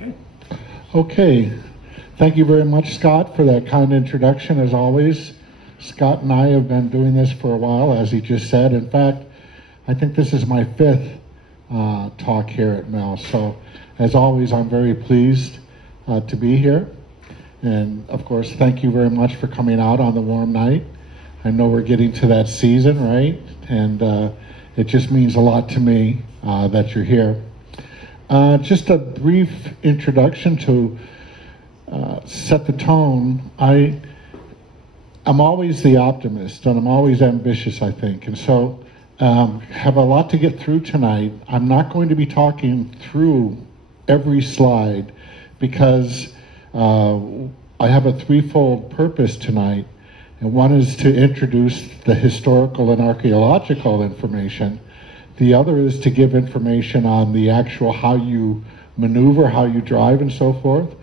Okay. Okay. Thank you very much, Scott, for that kind introduction, as always. Scott and I have been doing this for a while, as he just said. In fact, I think this is my fifth talk here at MEL. So, as always, I'm very pleased to be here. And, of course, thank you very much for coming out on the warm night. I know we're getting to that season, right? And it just means a lot to me that you're here. Just a brief introduction to set the tone. I'm always the optimist, and I'm always ambitious, I think. And so have a lot to get through tonight. I'm not going to be talking through every slide because I have a threefold purpose tonight. And one is to introduce the historical and archaeological information. The other is to give information on the actual how you maneuver, how you drive, and so forth.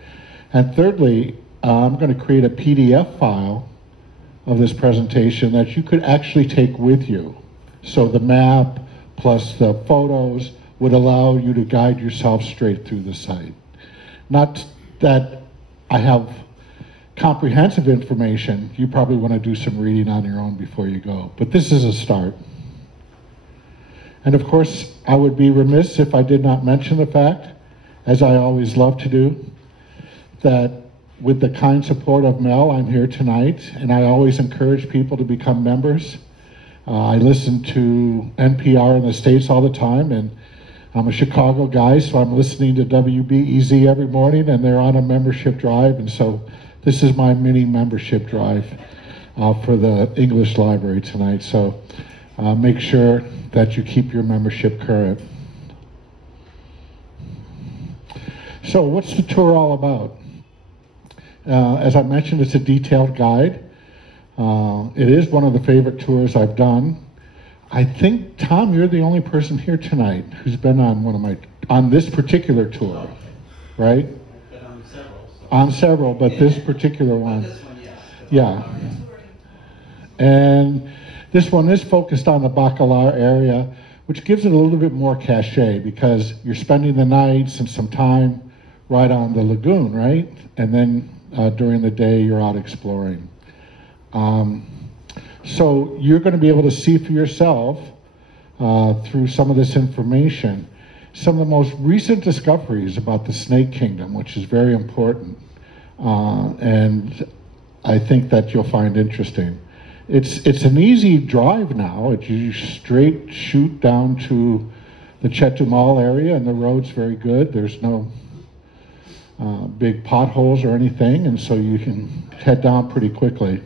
And thirdly, I'm going to create a PDF file of this presentation that you could actually take with you. So the map plus the photos would allow you to guide yourself straight through the site. Not that I have comprehensive information. You probably want to do some reading on your own before you go. But this is a start. And of course, I would be remiss if I did not mention the fact, as I always love to do, that with the kind support of MEL, I'm here tonight, and I always encourage people to become members. I listen to NPR in the States all the time, and I'm a Chicago guy, so I'm listening to WBEZ every morning, and they're on a membership drive, and so this is my mini membership drive for the English library tonight. So make sure that you keep your membership current. So what's the tour all about? As I mentioned, it's a detailed guide. It is one of the favorite tours I've done. I think, Tom, you're the only person here tonight who's been on this particular tour, right? On several, but this particular one. This one, yeah. And this one is focused on the Bacalar area, which gives it a little bit more cachet because you're spending the nights and some time right on the lagoon, right? And then during the day, you're out exploring. So you're going to be able to see for yourself through some of this information some of the most recent discoveries about the snake kingdom, which is very important, and I think that you'll find interesting. It's an easy drive now. You straight shoot down to the Chetumal area, and the road's very good. There's no big potholes or anything, and so you can head down pretty quickly.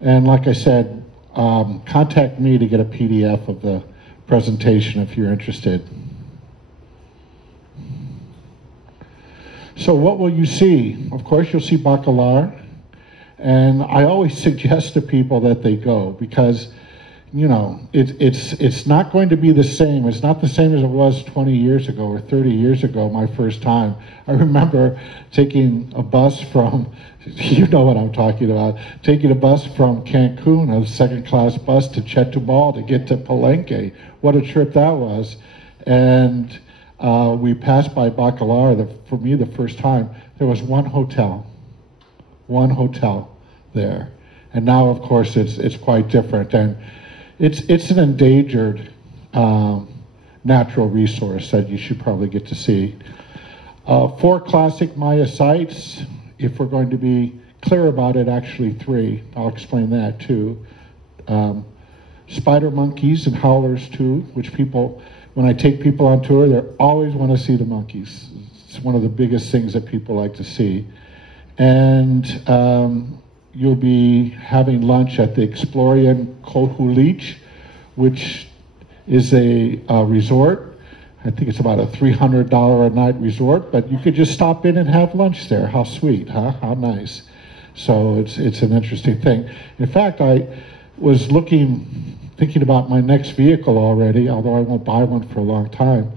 And like I said, contact me to get a PDF of the presentation if you're interested. So what will you see? Of course, you'll see Bacalar. And I always suggest to people that they go because, you know, it's not going to be the same. It's not the same as it was 20 years ago or 30 years ago, my first time. I remember taking a bus from, you know what I'm talking about, taking a bus from Cancun, a second-class bus to Chetumal to get to Palenque. What a trip that was. And we passed by Bacalar. For me, the first time, there was one hotel there. And now, of course, it's quite different. And it's an endangered natural resource that you should probably get to see. 4 classic Maya sites. If we're going to be clear about it, actually 3. I'll explain that too. Spider monkeys and howlers too, which people, when I take people on tour, they always want to see the monkeys. It's one of the biggest things that people like to see. And you'll be having lunch at the Explorian Kohunlich, which is a resort. I think it's about a $300 a night resort, but you could just stop in and have lunch there. How sweet, huh? How nice. So it's an interesting thing. In fact, I was thinking about my next vehicle already, although I won't buy one for a long time.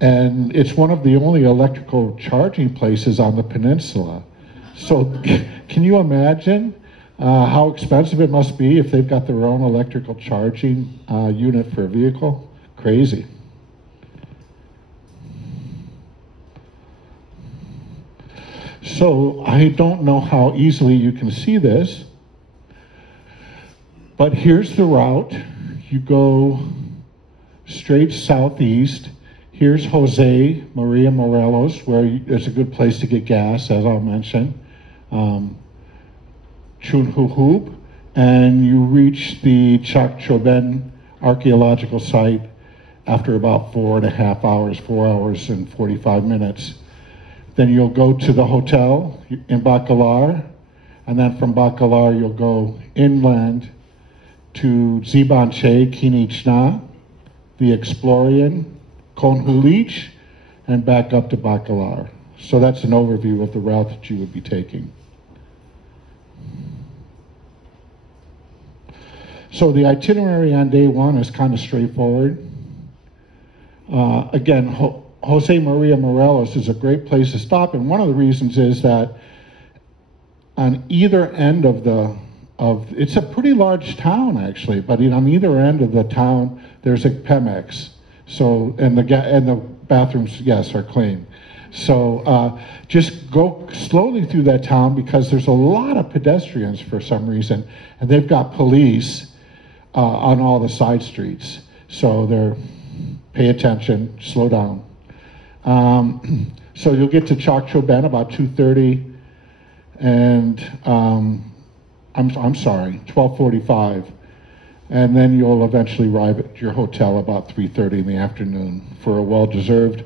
And it's one of the only electrical charging places on the peninsula. So can you imagine how expensive it must be if they've got their own electrical charging unit for a vehicle? Crazy. So I don't know how easily you can see this, but here's the route. You go straight southeast. Here's Jose Maria Morelos, where there's a good place to get gas, as I'll mention. Chunhuhub, and you reach the Chacchoben archaeological site after about 4.5 hours, 4 hours and 45 minutes. Then you'll go to the hotel in Bacalar, and then from Bacalar you'll go inland to Dzibanche, Kinichna, the Explorian, Kohunlich, and back up to Bacalar. So that's an overview of the route that you would be taking. So the itinerary on day one is kind of straightforward. Again, Jose Maria Morelos is a great place to stop, and one of the reasons is that on either end of it's a pretty large town actually, but on either end of the town there's a Pemex. So and the bathrooms, yes, are clean. So just go slowly through that town because there's a lot of pedestrians for some reason, and they've got police on all the side streets. So pay attention, slow down. So you'll get to Chacchoben about 2:30, and I'm sorry, 12:45, and then you'll eventually arrive at your hotel about 3:30 in the afternoon for a well-deserved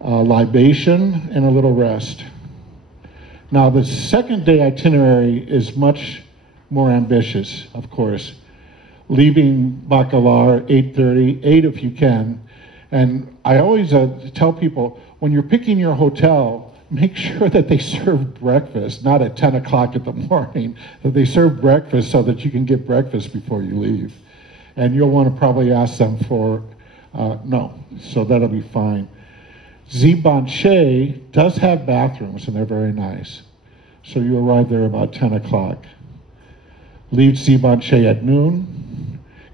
libation and a little rest. Now the second day itinerary is much more ambitious, of course. Leaving Bacalar 8:30, 8 if you can. And I always tell people, when you're picking your hotel, make sure that they serve breakfast, not at 10 o'clock in the morning, that they serve breakfast so that you can get breakfast before you leave. And you'll want to probably ask them for, no, so that'll be fine. Dzibanche does have bathrooms, and they're very nice. So you arrive there about 10 o'clock. Leave Dzibanche at noon.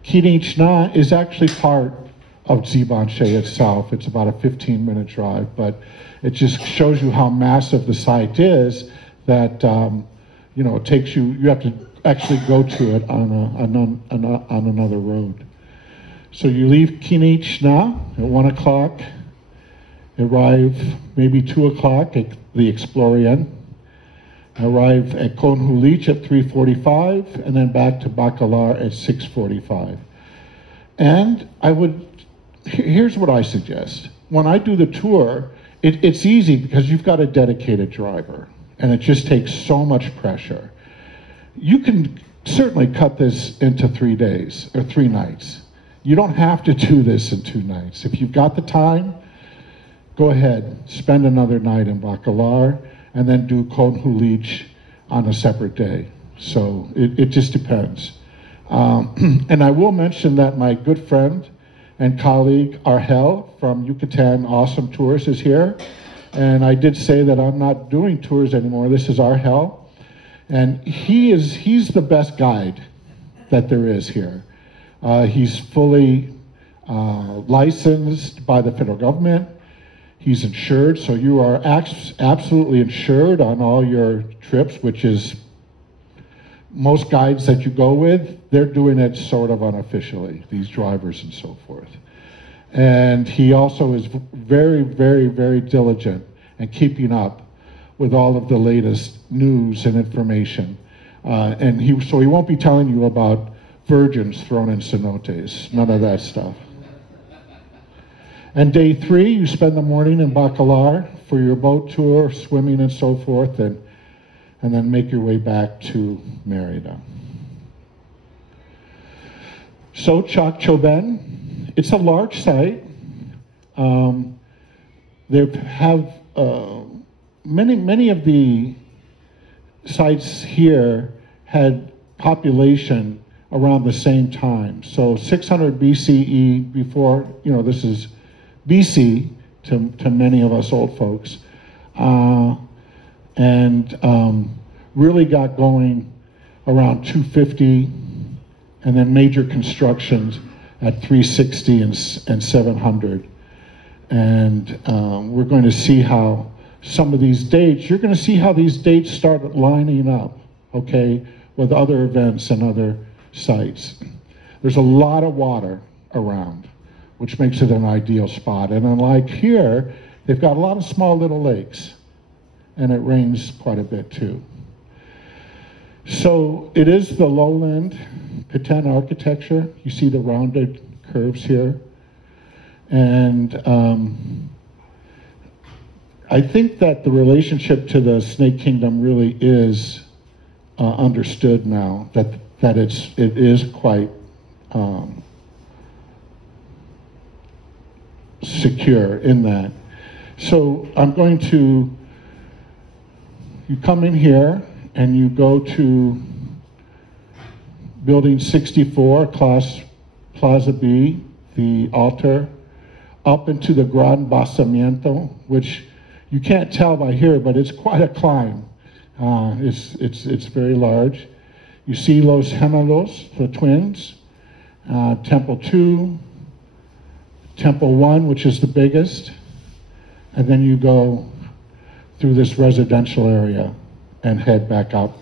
Kinichna is actually part of Dzibanche itself. It's about a 15-minute drive, but it just shows you how massive the site is that, it takes you have to actually go to it on another road. So you leave Kinichna at 1 o'clock, arrive maybe 2 o'clock at the Explorian, arrive at Kohunlich at 3:45, and then back to Bacalar at 6:45. And here's what I suggest. When I do the tour, it's easy because you've got a dedicated driver, and it just takes so much pressure. You can certainly cut this into 3 days or 3 nights. You don't have to do this in 2 nights. If you've got the time, go ahead, spend another night in Bacalar, and then do Kohunlich on a separate day. So it just depends. And I will mention that my good friend and colleague Argel from Yucatan Awesome Tours is here. And I did say that I'm not doing tours anymore. This is Argel. And he's the best guide that there is here. He's fully licensed by the federal government. He's insured, so you are absolutely insured on all your trips, which is most guides that you go with, they're doing it sort of unofficially, these drivers and so forth. And he also is very, very, very diligent in keeping up with all of the latest news and information. So he won't be telling you about virgins thrown in cenotes, none of that stuff. And day 3, you spend the morning in Bacalar for your boat tour, swimming and so forth, and then make your way back to Merida. So Chacchoben, it's a large site. They have many of the sites here had population around the same time. So 600 BCE before, this is BC to many of us old folks, and really got going around 250, and then major constructions at 360 and 700. And we're going to see how some of these dates, you're going to see how these dates start lining up, okay, with other events and other sites. There's a lot of water around, which makes it an ideal spot. And unlike here, they've got a lot of small little lakes, and it rains quite a bit too. So it is the lowland Peten architecture. You see the rounded curves here. And I think that the relationship to the Snake Kingdom really is understood now, that it is quite secure in that. So I'm going to, you come in here and you go to building 64, Plaza B, the altar, up into the Gran Basamiento, which you can't tell by here, but it's quite a climb. It's very large. You see Los Gemelos, the twins, Temple 2, Temple 1, which is the biggest, and then you go through this residential area and head back out.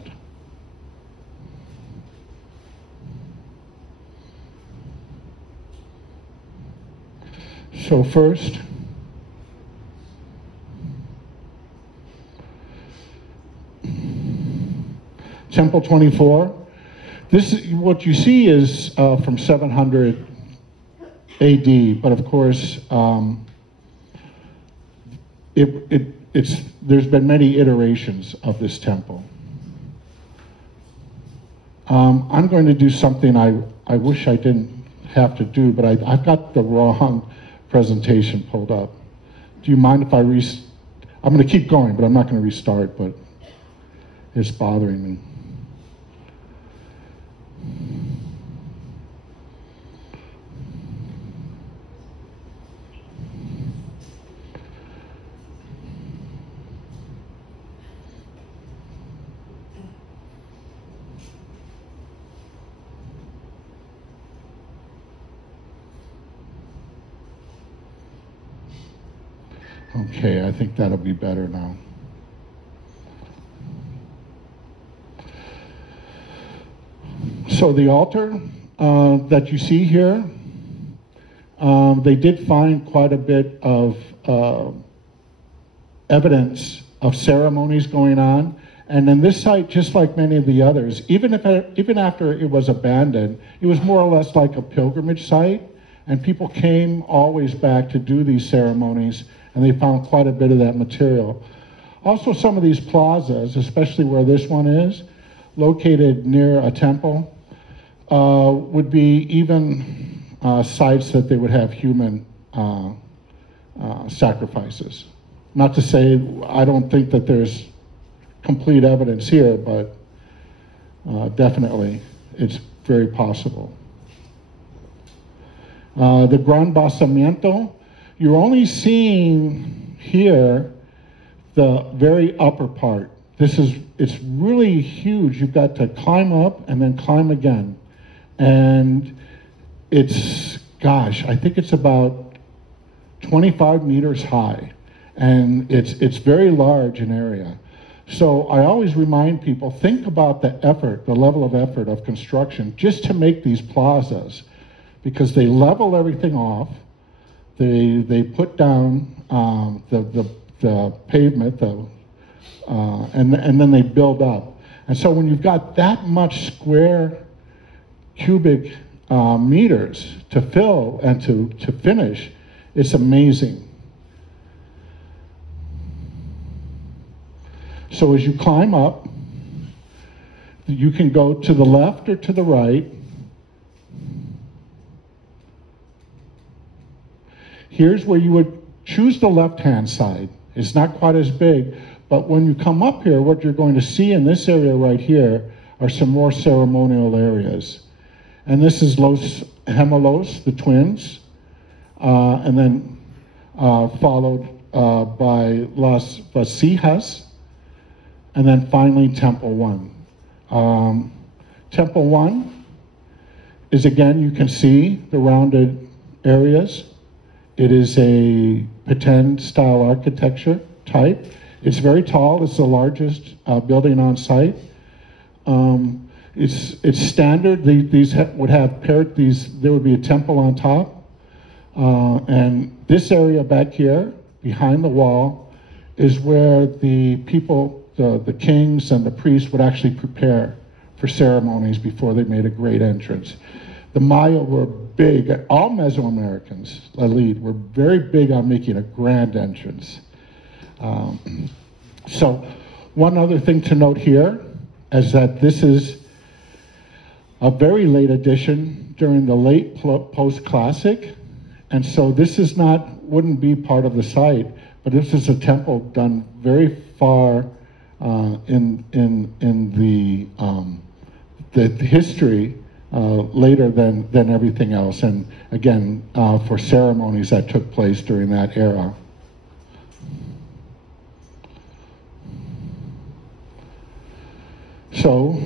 So first, Temple 24. This is, what you see is from 700 AD, but of course, there's been many iterations of this temple. I'm going to do something I wish I didn't have to do, but I've got the wrong presentation pulled up. Do you mind if I'm going to keep going, but I'm not going to restart, but it's bothering me. Okay, I think that'll be better now. So the altar that you see here, they did find quite a bit of evidence of ceremonies going on. And then this site, just like many of the others, even after it was abandoned, it was more or less like a pilgrimage site. And people came always back to do these ceremonies, and they found quite a bit of that material. Also, some of these plazas, especially where this one is, located near a temple, would be even sites that they would have human sacrifices. Not to say, I don't think that there's complete evidence here, but definitely it's very possible. The Gran Basamiento, you're only seeing here the very upper part. It's really huge. You've got to climb up and then climb again. And it's, gosh, I think it's about 25 meters high. And it's very large in area. So I always remind people, think about the effort, the level of effort of construction just to make these plazas, because they level everything off. They put down the pavement, and then they build up. And so when you've got that much square cubic meters to fill and to finish, it's amazing. So as you climb up, you can go to the left or to the right. Here's where you would choose the left-hand side. It's not quite as big, but when you come up here, what you're going to see in this area right here are some more ceremonial areas. And this is Los Gemelos, the twins, and then followed by Las Vasijas, and then finally Temple 1. Temple 1 is, again, you can see the rounded areas. It is a Peten style architecture type. It's very tall. It's the largest building on site. It's standard. These would have there would be a temple on top. And this area back here, behind the wall, is where the people, the kings and the priests would actually prepare for ceremonies before they made a great entrance. The Maya were big, all Mesoamericans, Lalid, were very big on making a grand entrance. So one other thing to note here is that this is a very late addition during the late post-classic. And so this is wouldn't be part of the site, but this is a temple done very far in the history later than everything else, and again for ceremonies that took place during that era. So,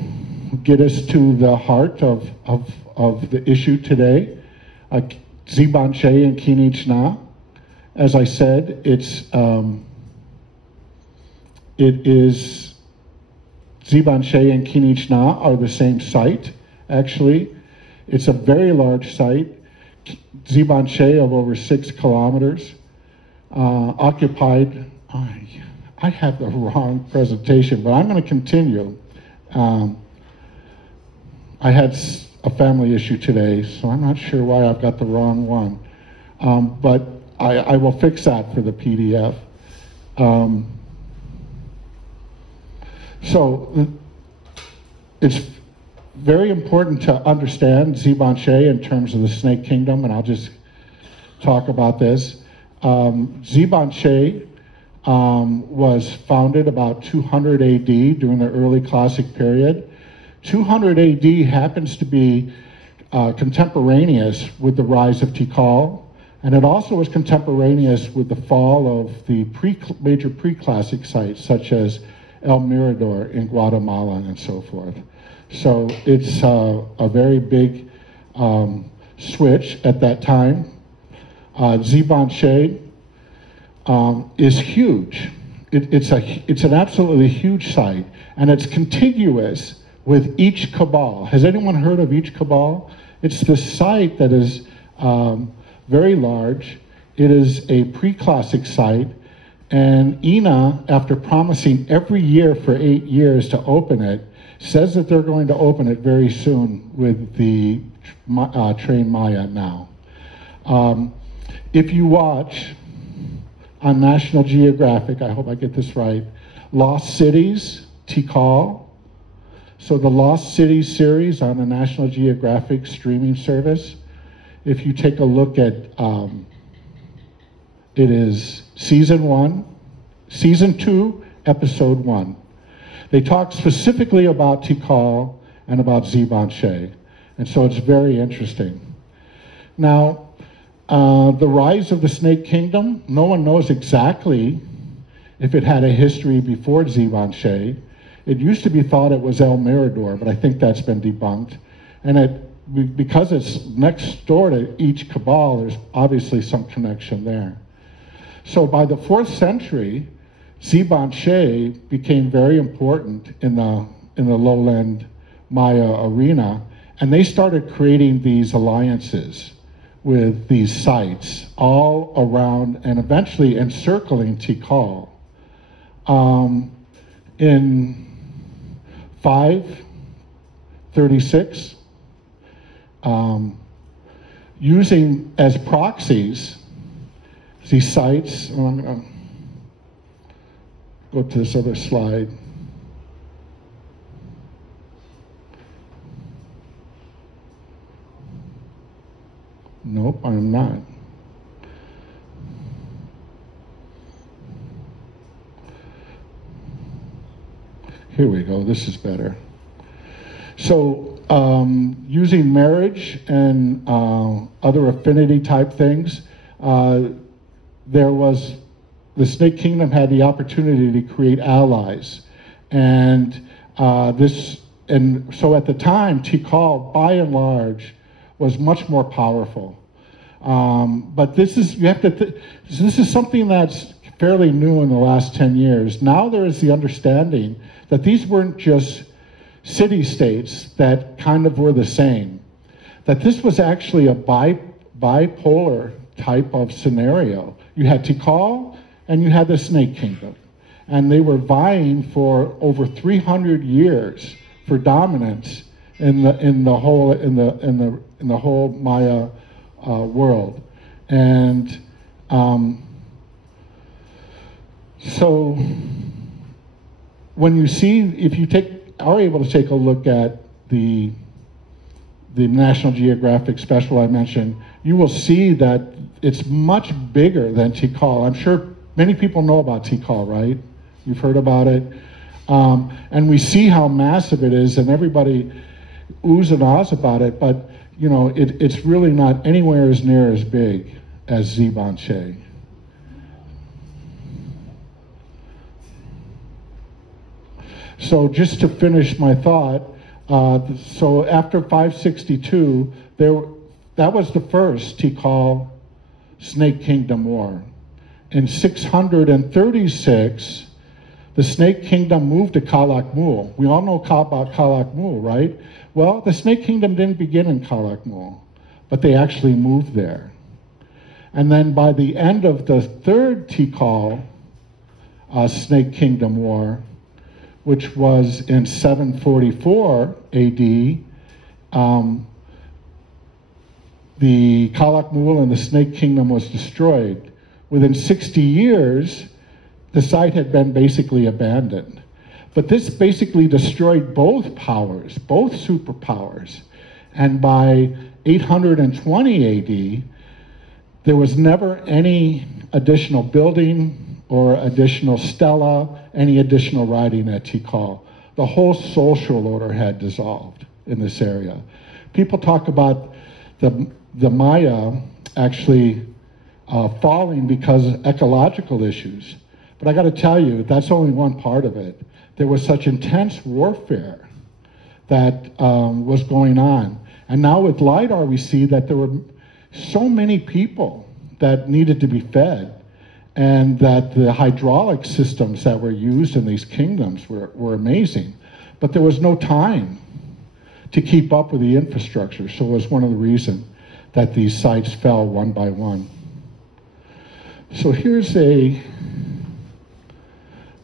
get us to the heart of the issue today. Dzibanche and Kinichna. As I said, it is Dzibanche and Kinichna are the same site. Actually, it's a very large site. Dzibanche of over 6 kilometers, occupied. I have the wrong presentation, but I'm going to continue. I had a family issue today, so I'm not sure why I've got the wrong one. But I will fix that for the PDF. So it's very important to understand Dzibanche in terms of the Snake Kingdom, and I'll just talk about this. Dzibanche was founded about 200 AD during the early classic period. 200 AD happens to be contemporaneous with the rise of Tikal, and it also was contemporaneous with the fall of the major pre-classic sites such as El Mirador in Guatemala and so forth. So it's a very big switch at that time. Dzibanche is huge. It's an absolutely huge site, and it's contiguous with each cabal. Has anyone heard of each cabal? It's the site that is very large. It is a pre-classic site, and INA, after promising every year for 8 years to open it, says that they're going to open it very soon with the train Maya now. If you watch on National Geographic, I hope I get this right, Lost Cities, Tikal. So the Lost Cities series on the National Geographic streaming service, if you take a look at, it is season 2, episode 1. They talk specifically about Tikal and about Dzibanche, and so it's very interesting. Now, the rise of the Snake Kingdom, no one knows exactly if it had a history before Dzibanche. It used to be thought it was El Mirador, but I think that's been debunked. And because it's next door to each cabal, there's obviously some connection there. So by the 4th century, Dzibanche became very important in the lowland Maya arena, and they started creating these alliances with these sites all around and eventually encircling Tikal. In 536, using as proxies these sites, and I'm going to go to this other slide. Nope, I'm not. Here we go, this is better. So using marriage and other affinity type things, the Snake Kingdom had the opportunity to create allies. And so at the time, Tikal, by and large, was much more powerful. But this is something that's fairly new in the last 10 years. Now there is the understanding that these weren't just city-states that kind of were the same, that this was actually a bipolar type of scenario. You had Tikal and you had the Snake Kingdom, and they were vying for over 300 years for dominance in the whole Maya world. And so when you see, if you are able to take a look at the National Geographic special I mentioned, you will see that it's much bigger than Tikal. I'm sure many people know about Tikal, right? You've heard about it. And we see how massive it is, and everybody oohs and ahs about it, but you know, it's really not anywhere as near as big as Dzibanche. So just to finish my thought, so after 562, that was the first Tikal Snake Kingdom War. In 636, the Snake Kingdom moved to Calakmul. We all know about Calakmul, right? Well, the Snake Kingdom didn't begin in Calakmul, but they actually moved there. And then by the end of the third Tikal Snake Kingdom War, which was in 744 AD, the Calakmul and the Snake Kingdom was destroyed. Within 60 years, the site had been basically abandoned. But this basically destroyed both powers, both superpowers. And by 820 AD, there was never any additional building or additional stela, any additional writing at Tikal. The whole social order had dissolved in this area. People talk about the Maya actually falling because of ecological issues. But I got to tell you, that's only one part of it. There was such intense warfare that was going on. And now with LIDAR, we see that there were so many people that needed to be fed, and that the hydraulic systems that were used in these kingdoms were amazing. But there was no time to keep up with the infrastructure, so it was one of the reasons that these sites fell one by one. So here's a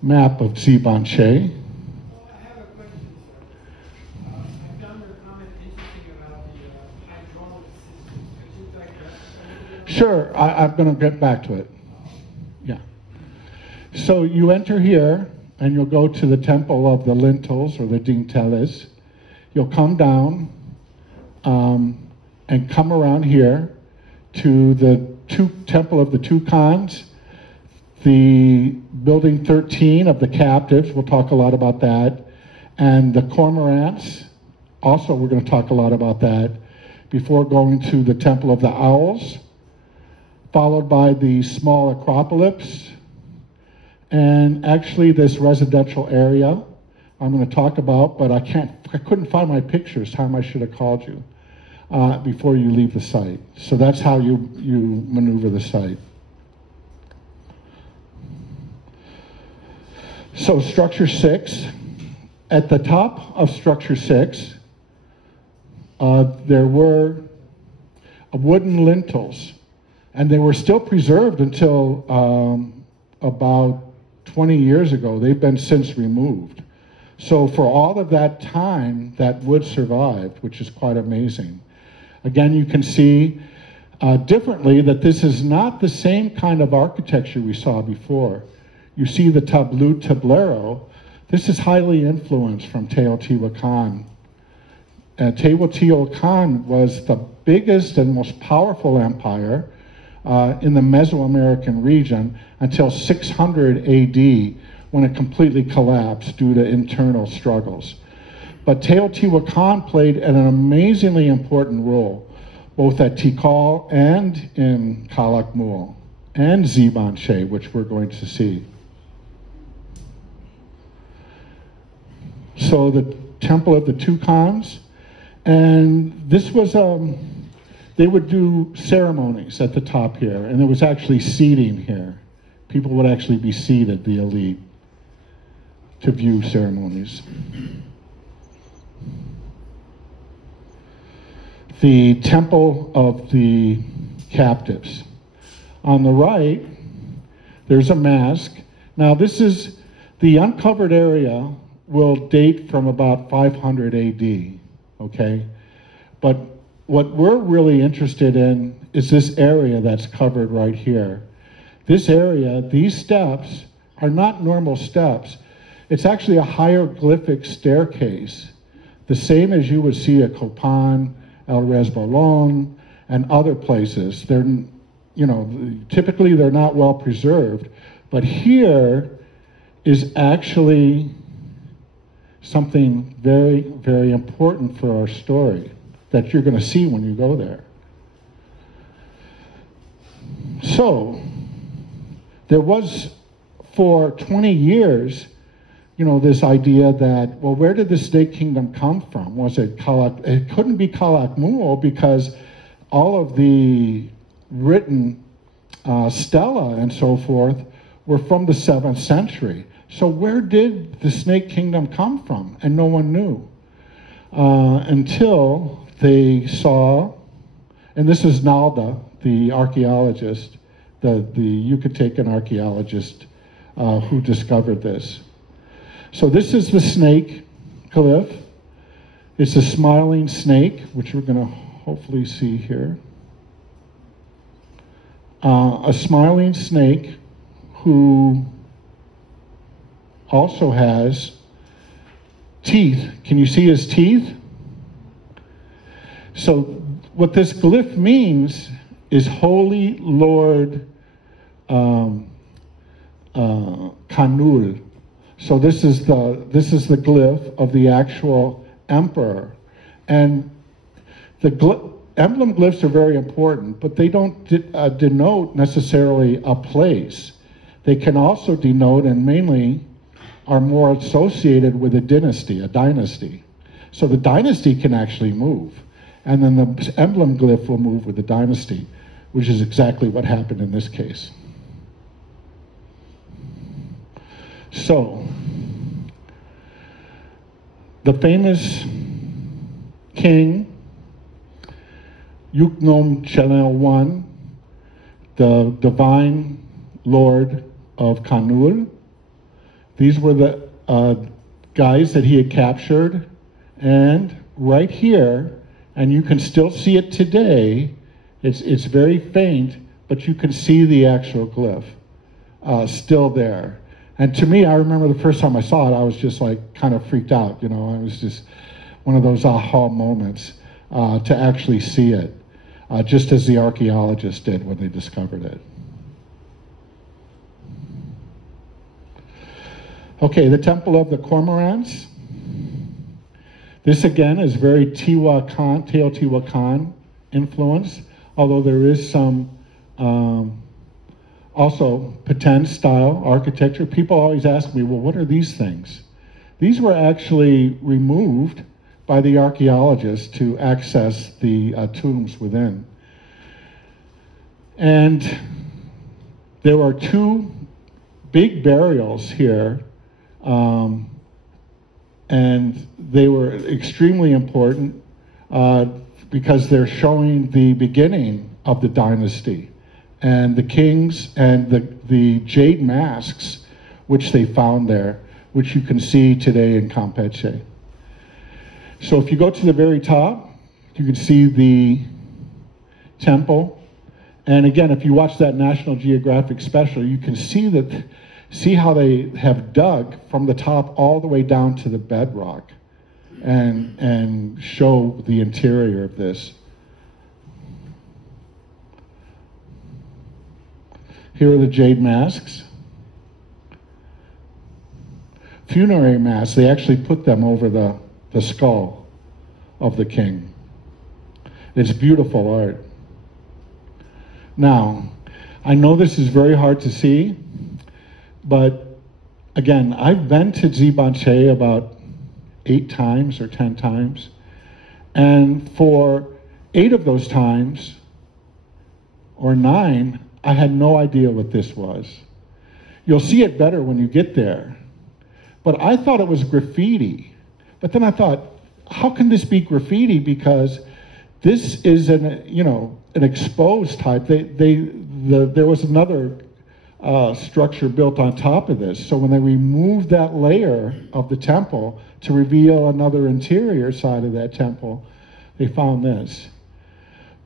map of Dzibanche. Well, I have a question, sir. I found your comment interesting about the hydraulic systems. Could you digress? Sure, I'm going to get back to it. Yeah. So you enter here, and you'll go to the Temple of the Lintels, or the Dinteles. You'll come down and come around here to the Temple of the Toucans, the Building 13 of the Captives, we'll talk a lot about that, and the Cormorants, also we're going to talk a lot about that, before going to the Temple of the Owls, followed by the small Acropolis, and actually this residential area I'm going to talk about, but I couldn't find my pictures, time I should have called you, before you leave the site. So that's how you maneuver the site. So structure 6, at the top of structure 6, there were wooden lintels, and they were still preserved until about 20 years ago. They've been since removed. So for all of that time, that wood survived, which is quite amazing. Again, you can see differently that this is not the same kind of architecture we saw before. You see the tablero. This is highly influenced from Teotihuacan. Teotihuacan was the biggest and most powerful empire in the Mesoamerican region until 600 AD, when it completely collapsed due to internal struggles. But Teotihuacan played an amazingly important role, both at Tikal and in Calakmul, and Dzibanche, which we're going to see. So the Temple of the Toucans, and this was, they would do ceremonies at the top here, and there was actually seating here People would actually be seated, the elite, to view ceremonies. The Temple of the Captives. On the right, there's a mask. Now this is, the uncovered area will date from about 500 AD, okay? But what we're really interested in is this area that's covered right here. This area, these steps, are not normal steps. It's actually a hieroglyphic staircase, the same as you would see at Copan, El Resbalón, and other places. They're, you know, typically they're not well preserved, but here is actually something very, very important for our story that you're going to see when you go there. So, there was, for 20 years, you know, this idea that, well, where did the Snake Kingdom come from? Was it Calak? It couldn't be Calakmul because all of the written stela and so forth were from the 7th century. So where did the Snake Kingdom come from? And no one knew until they saw, and this is Nalda, the archaeologist, the Yucatecan archaeologist who discovered this. So this is the snake glyph. It's a smiling snake, which we're going to hopefully see here. A smiling snake who also has teeth. Can you see his teeth? So what this glyph means is Holy Lord Kanul. So this is the glyph of the actual emperor, and the emblem glyphs are very important, but they don't denote necessarily a place. They can also denote, and mainly are more associated with a dynasty. So the dynasty can actually move, and then the emblem glyph will move with the dynasty, which is exactly what happened in this case. So, the famous king, Yuknom Chelel I, the divine lord of Kanul, these were the guys that he had captured, and right here, and you can still see it today, it's very faint, but you can see the actual glyph still there. And to me, I remember the first time I saw it, I was just like kind of freaked out, you know. It was just one of those aha moments to actually see it, just as the archaeologists did when they discovered it. Okay, the Temple of the Cormorants. This again is very Teotihuacan influence, although there is some also Patan style architecture. People always ask me, well, what are these things? These were actually removed by the archaeologists to access the tombs within. And there are two big burials here, and they were extremely important because they're showing the beginning of the dynasty and the kings and the jade masks which they found there, which you can see today in Campeche. So if you go to the very top, you can see the temple. And again, if you watch that National Geographic special, you can see how they have dug from the top all the way down to the bedrock and show the interior of this. Here are the jade masks. Funerary masks, they actually put them over the skull of the king. It's beautiful art. Now, I know this is very hard to see, but again, I've been to Dzibanche about 8 times or 10 times, and for 8 of those times, or 9, I had no idea what this was. You'll see it better when you get there. But I thought it was graffiti. But then I thought, how can this be graffiti? Because this is an exposed type. There was another structure built on top of this. So when they removed that layer of the temple to reveal another interior side of that temple, they found this.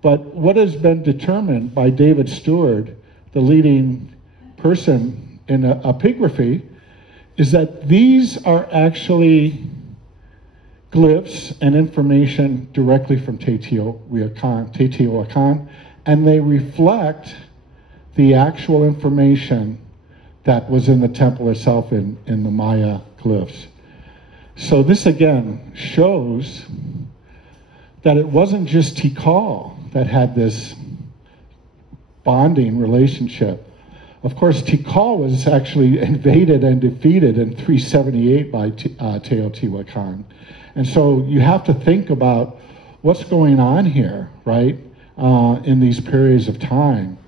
But what has been determined by David Stewart, the leading person in epigraphy, is that these are actually glyphs and information directly from Teotihuacan, and they reflect the actual information that was in the temple itself in the Maya glyphs. So this again shows that it wasn't just Tikal that had this bonding relationship. Of course, Tikal was actually invaded and defeated in 378 by Teotihuacan. And so you have to think about what's going on here, right, in these periods of time.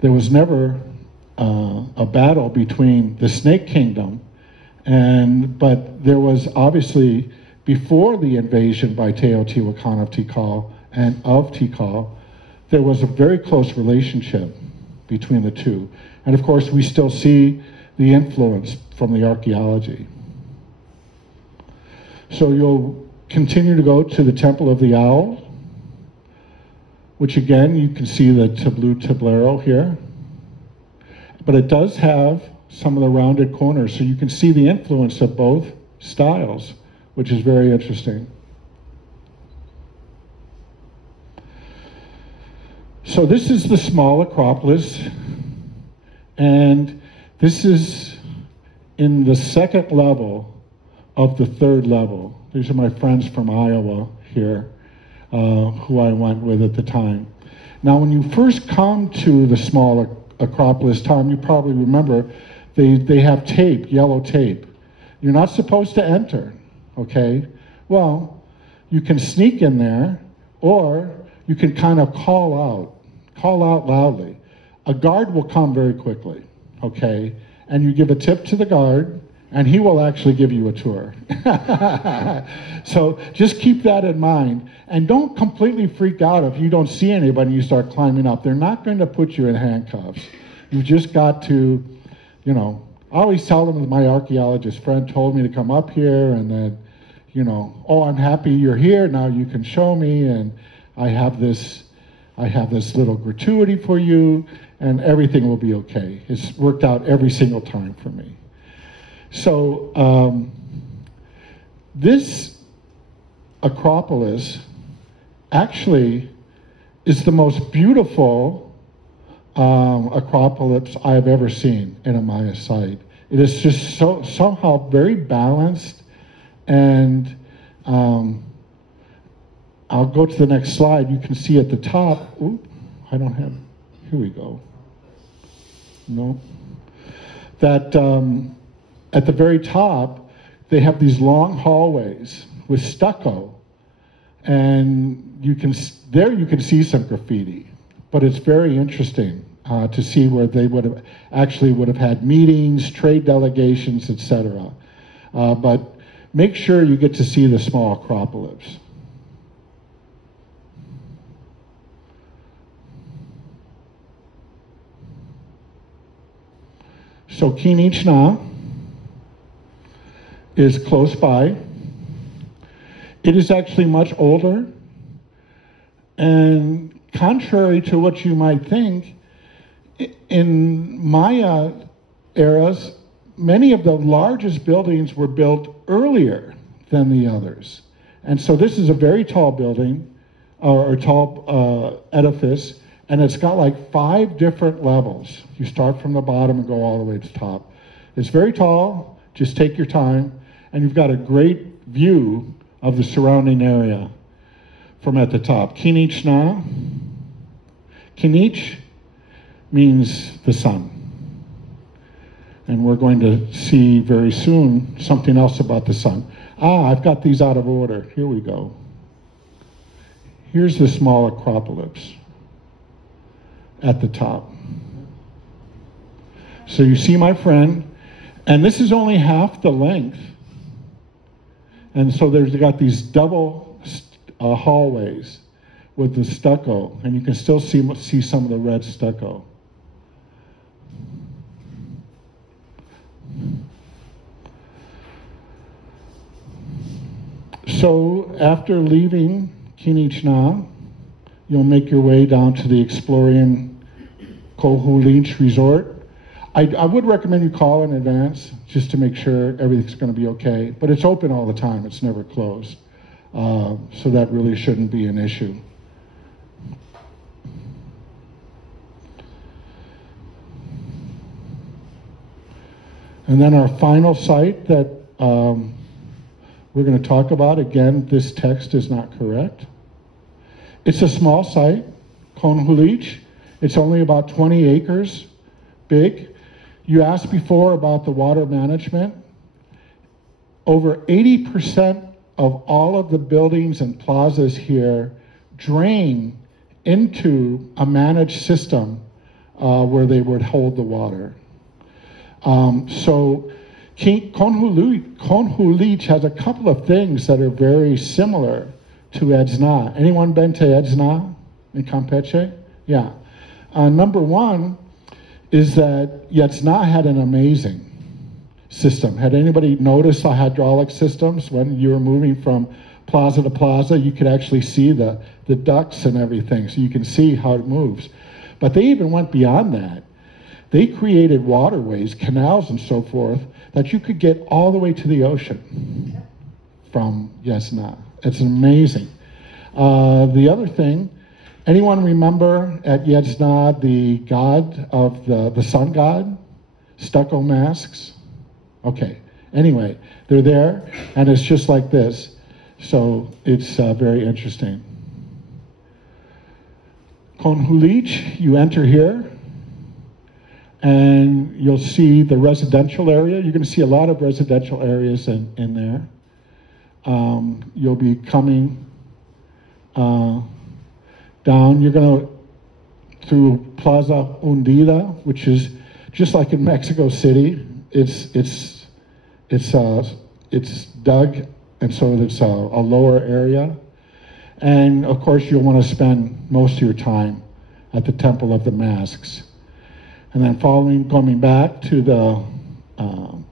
There was never a battle between the Snake Kingdom, but there was obviously, before the invasion by Teotihuacan of Tikal, there was a very close relationship between the two. And of course, we still see the influence from the archaeology. So you'll continue to go to the Temple of the Owl, which again, you can see the tablero here. But it does have some of the rounded corners, so you can see the influence of both styles, which is very interesting. So this is the small Acropolis, and this is in the second level of the third level. These are my friends from Iowa here, who I went with at the time. Now, when you first come to the small Acropolis, Tom, you probably remember, they have tape, yellow tape. You're not supposed to enter, okay? Well, you can sneak in there, or you can kind of call out loudly. A guard will come very quickly, okay? And you give a tip to the guard, and he will actually give you a tour. So just keep that in mind. And don't completely freak out if you don't see anybody and you start climbing up. They're not going to put you in handcuffs. You've just got to, I always tell them that my archaeologist friend told me to come up here, and then, oh, I'm happy you're here, now you can show me, and I have this little gratuity for you, and everything will be okay. It's worked out every single time for me. So this Acropolis actually is the most beautiful Acropolis I have ever seen in a Maya site. It is just somehow very balanced, and I'll go to the next slide. You can see at the top, here we go. No. That at the very top, they have these long hallways with stucco, and you can see some graffiti, but it's very interesting to see where they would have had meetings, trade delegations, etc. But make sure you get to see the small Acropolis. So Kinichna is close by. It is actually much older, and contrary to what you might think, in Maya eras, many of the largest buildings were built earlier than the others. And so this is a very tall building, or tall edifice, and it's got like 5 different levels. You start from the bottom and go all the way to the top. It's very tall, just take your time, and you've got a great view of the surrounding area from at the top. Kinichna. Kinich means the sun. And we're going to see very soon something else about the sun. I've got these out of order. Here we go. Here's the small Acropolis at the top. So you see my friend, and this is only half the length. And so there's got these double hallways with the stucco, and you can still see some of the red stucco. So after leaving Kinichna, you'll make your way down to the exploring Kohunlich resort. I would recommend you call in advance just to make sure everything's going to be okay. But it's open all the time. It's never closed. So that really shouldn't be an issue. And then our final site that we're going to talk about, again, this text is not correct. It's a small site, Kohunlich. It's only about 20 acres big. You asked before about the water management. Over 80% of all of the buildings and plazas here drain into a managed system where they would hold the water. So Kohunlich has a couple of things that are very similar to Edzna. Anyone been to Edzna in Campeche? Yeah. Number one is that Edzna had an amazing system. Had anybody noticed the hydraulic systems when you were moving from plaza to plaza? You could actually see the ducts and everything, so you can see how it moves. But they even went beyond that. They created waterways, canals and so forth, that you could get all the way to the ocean from Edzna. It's amazing. The other thing, anyone remember at Edzna the god of the sun god? Stucco masks? Okay. Anyway, they're there, and it's just like this. So it's very interesting. Kohunlich, you enter here, and you'll see the residential area. You're going to see a lot of residential areas in there. You'll be coming down. You're going to through Plaza Hundida, which is just like in Mexico City. It's dug, and so it's a lower area. And of course, you'll want to spend most of your time at the Temple of the Masks. And then coming back to the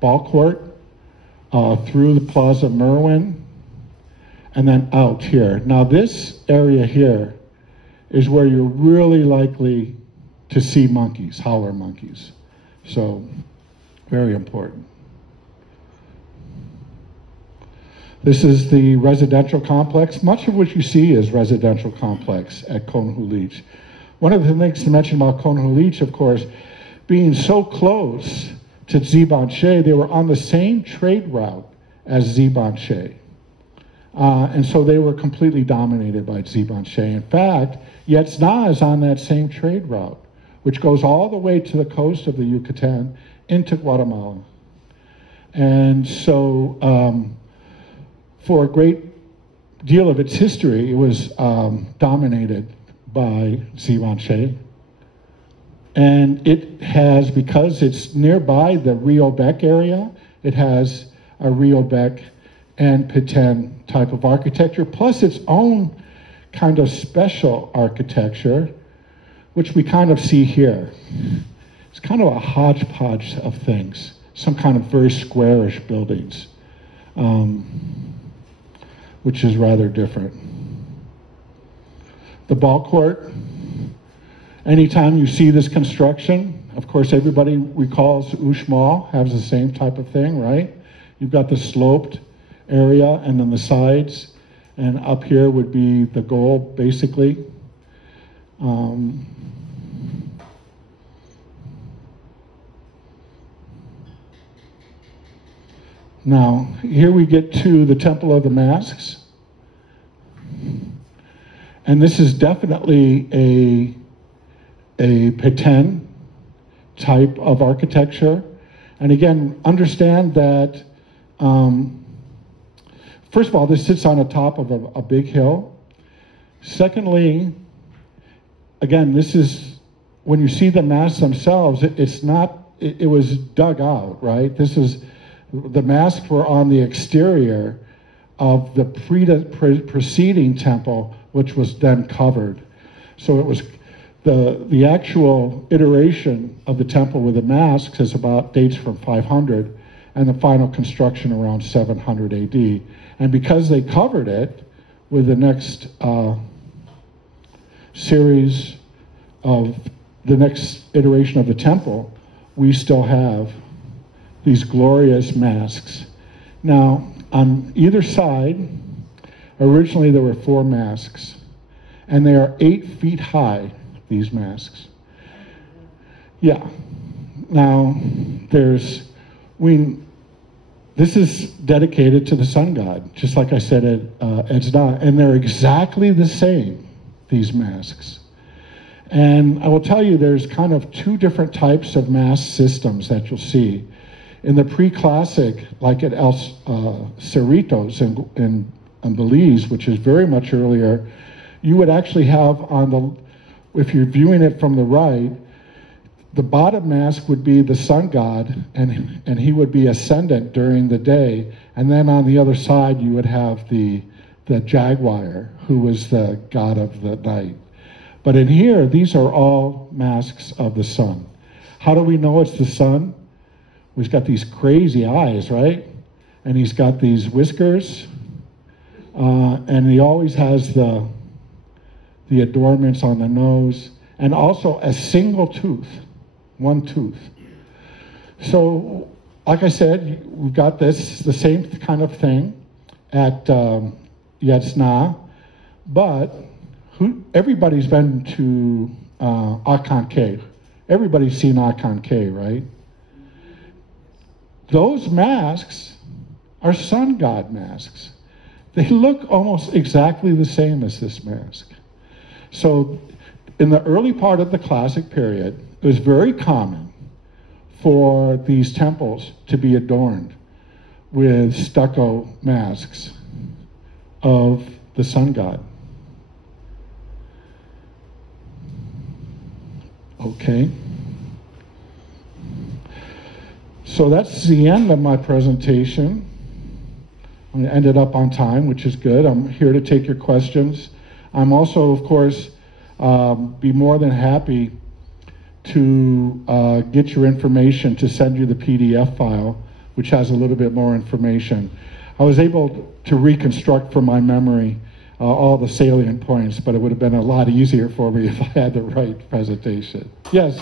ball court, through the Plaza Merwin, and then out here. Now this area here is where you're really likely to see monkeys, howler monkeys. So, very important. This is the residential complex. Much of what you see is residential complex at Kohunlich. One of the things to mention about Kohunlich, of course, being so close to Dzibanche, they were on the same trade route as Dzibanche. And so they were completely dominated by Dzibanche. In fact, Edzna is on that same trade route, which goes all the way to the coast of the Yucatan into Guatemala. And so for a great deal of its history, it was dominated by Dzibanche. And it has, because it's nearby the Rio Bec area, it has a Rio Bec and Petén type of architecture, plus its own kind of special architecture, which we kind of see here. It's kind of a hodgepodge of things, some kind of very squarish buildings, which is rather different. The ball court, anytime you see this construction, of course everybody recalls Uxmal, has the same type of thing, right? You've got the sloped area and then the sides, and up here would be the goal, basically. Now, here we get to the Temple of the Masks. And this is definitely a Petén type of architecture. And again, understand that, first of all, this sits on the top of a big hill. Secondly, again, this is, when you see the masks themselves, it's not it was dug out, right? The masks were on the exterior of the preceding temple, which was then covered. So it was the actual iteration of the temple with the masks is about dates from 500, and the final construction around 700 AD. And because they covered it with the next series of the next iteration of the temple, we still have these glorious masks. Now, on either side, originally there were 4 masks, and they are 8 feet high, these masks. Yeah. Now, this is dedicated to the sun god, just like I said at Edzda, and they're exactly the same, these masks. And I will tell you, there's kind of 2 different types of mask systems that you'll see. In the pre-classic, like at El Cerritos in Belize, which is very much earlier, you would actually have if you're viewing it from the right, the bottom mask would be the sun god, and he would be ascendant during the day. And then on the other side, you would have the jaguar, who was the god of the night. But in here, these are all masks of the sun. How do we know it's the sun? He's got these crazy eyes, right? And he's got these whiskers, and he always has the adornments on the nose, and also a single tooth, one tooth. So, like I said, we've got the same kind of thing at Yetsna, but everybody's been to Akan Cave. Everybody's seen Akan Cave, right? Those masks are sun god masks. They look almost exactly the same as this mask. So in the early part of the classic period, it was very common for these temples to be adorned with stucco masks of the sun god. Okay. So that's the end of my presentation. I ended up on time, which is good. I'm here to take your questions. I'm also, of course, be more than happy to get your information, to send you the PDF file, which has a little bit more information. I was able to reconstruct from my memory all the salient points, but it would have been a lot easier for me if I had the right presentation. Yes?